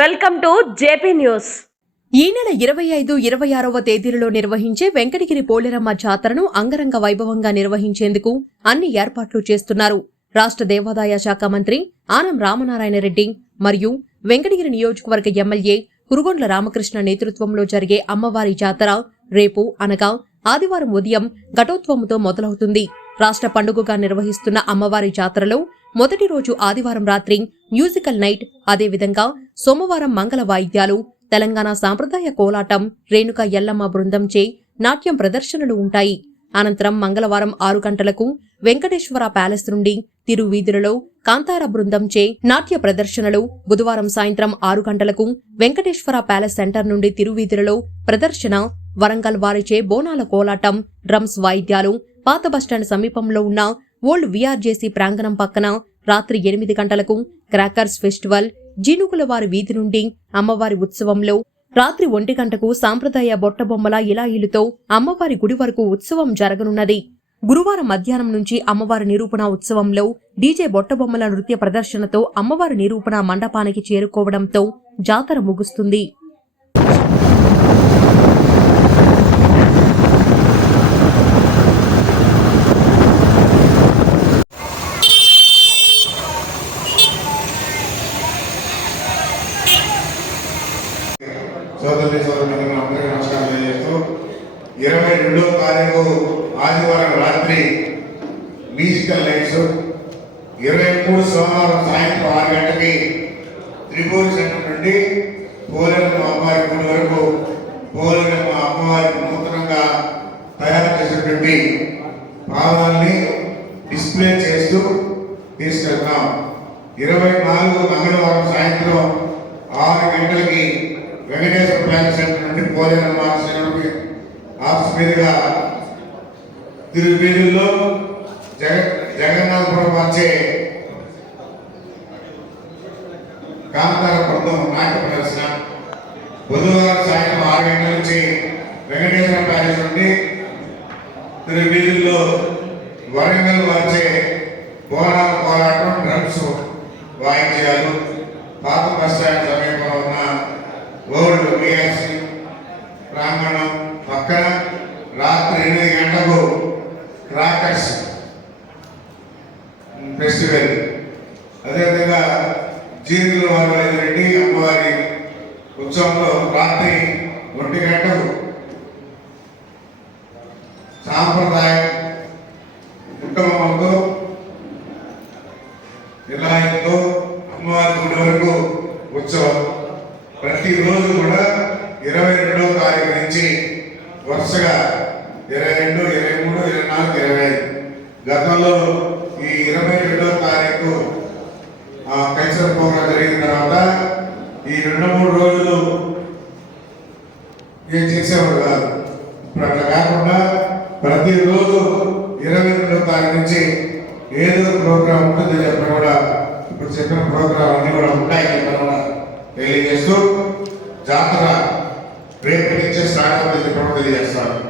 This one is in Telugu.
Welcome to JP news. ఈ నెల ఇరవై ఐదు ఇరవై ఆరవ తేదీలలో నిర్వహించే వెంకటగిరి పోలేరమ్మ జాతరను అంగరంగ వైభవంగా నిర్వహించేందుకు అన్ని ఏర్పాట్లు చేస్తున్నారు. రాష్ట్ర దేవాదాయ శాఖ మంత్రి ఆనం రామనారాయణ రెడ్డి మరియు వెంకటగిరి నియోజకవర్గ ఎమ్మెల్యే కురుగొండ్ల రామకృష్ణ నేతృత్వంలో జరిగే అమ్మవారి జాతర రేపు అనగా ఆదివారం ఉదయం ఘటోత్సవంతో మొదలవుతుంది. రాష్ట్ర పండుగగా నిర్వహిస్తున్న అమ్మవారి జాతరలో మొదటి రోజు ఆదివారం రాత్రి మ్యూజికల్ నైట్ అదేవిధంగా సోమవారం మంగళ వాయిద్యాలు తెలంగాణ సాంప్రదాయ కోలాటం రేణుక ఎల్లమ్మ బృందంచే నాట్యం ప్రదర్శనలు ఉంటాయి. అనంతరం మంగళవారం ఆరు గంటలకు వెంకటేశ్వర ప్యాలెస్ నుండి తిరువీధులలో కాంతార బృందంచే నాట్య ప్రదర్శనలు బుధవారం సాయంత్రం ఆరు గంటలకు వెంకటేశ్వర ప్యాలెస్ సెంటర్ నుండి తిరువీధులలో ప్రదర్శన వరంగల్ వారిచే బోనాల కోలాటం డ్రమ్స్ వాయిద్యాలు పాత బస్టాండ్ సమీపంలో ఉన్న ఓల్డ్ విఆర్జేసీ ప్రాంగణం పక్కన రాత్రి ఎనిమిది గంటలకు క్రాకర్స్ ఫెస్టివల్ జీనుకుల వారి వీధి నుండి అమ్మవారి ఉత్సవంలో రాత్రి ఒంటి గంటకు సాంప్రదాయ బొట్టబొమ్మల ఇలాయిలుతో అమ్మవారి గుడి వరకు ఉత్సవం జరగనున్నది. గురువారం మధ్యాహ్నం నుంచి అమ్మవారి నిరూపణ ఉత్సవంలో డీజే బొట్టబొమ్మల నృత్య ప్రదర్శనతో అమ్మవారి నిరూపణ మండపానికి చేరుకోవడంతో జాతర ముగుస్తుంది. సోదరి సోదరులకు అందరికీ నమస్కారం తెలియజేస్తూ ఇరవై రెండవ తారీఖు ఆదివారం రాత్రి మ్యూజికల్ లైట్స్ ఇరవై మూడు సోమవారం సాయంత్రం ఆరు గంటకి త్రిపూరి సెంటర్ నుండి పోలేరమ్మ అమ్మవారి గుడి వరకు పోలేరమ్మ అమ్మవారికి నూతనంగా తయారు చేసినటువంటి పాదాలని డిస్ప్లే చేస్తూ తీసుకెళ్తాం ఇరవై నాలుగు మంగళవారం సాయంత్రం ఆరు గంటలకి వెంకటేశ్వర బ్యాంక్ సెంటర్ నుండి పోలేన మహాశయుడికి ఆఫీస్ మీదుగా తిరువీధుల్లో జగ జగన్నాథపురం వచ్చే కాంతార బృందం నాట్య ప్రదర్శన. బుధవారం సాయంత్రం ఆరు గంటల నుంచి వెంకటేశ్వర ప్యాలెస్ నుండి తిరువీధుల్లో వరంగల్ వచ్చే పోరాట పోరాటం డ్రగ్స్ వాయించాలు పాత బస్ స్టాండ్ సమయం ఓల్డ్ విఎస్సి ప్రాంగణం పక్కన రాత్రి ఎనిమిది గంటలకు క్రాకర్స్ ఫెస్టివల్. అదేవిధంగా జీవితంలో వారి రెడ్డి అమ్మవారి ఉత్సవంలో రాత్రి ఒంటి గంటకు సాంప్రదాయ కుటుంబంతో నిలయంతో అమ్మవారి గుడి వరకు ఉత్సవం ప్రతిరోజు కూడా ఇరవై రెండవ తారీఖు నుంచి వరుసగా ఇరవై రెండు ఇరవై మూడు ఇరవై నాలుగు ఇరవై ఐదు. గతంలో ఈ ఇరవై రెండవ తారీఖు ఆ ప్రోగ్రాం జరిగిన తర్వాత ఈ రెండు మూడు రోజులు ఏం చేసేవాడు కాదు. ఇప్పుడు అట్లా కాకుండా ప్రతిరోజు ఇరవై రెండో తారీఖు నుంచి ఏదో ప్రోగ్రాం ఉంటుంది. చెప్పిన కూడా ఇప్పుడు చెప్పిన ప్రోగ్రాం అన్ని కూడా ఉంటాయి. చెప్పిన కూడా తెలియజేస్తూ జాతర రేపు నుంచి స్టార్ట్ అవుతుంది తెలియజేస్తాను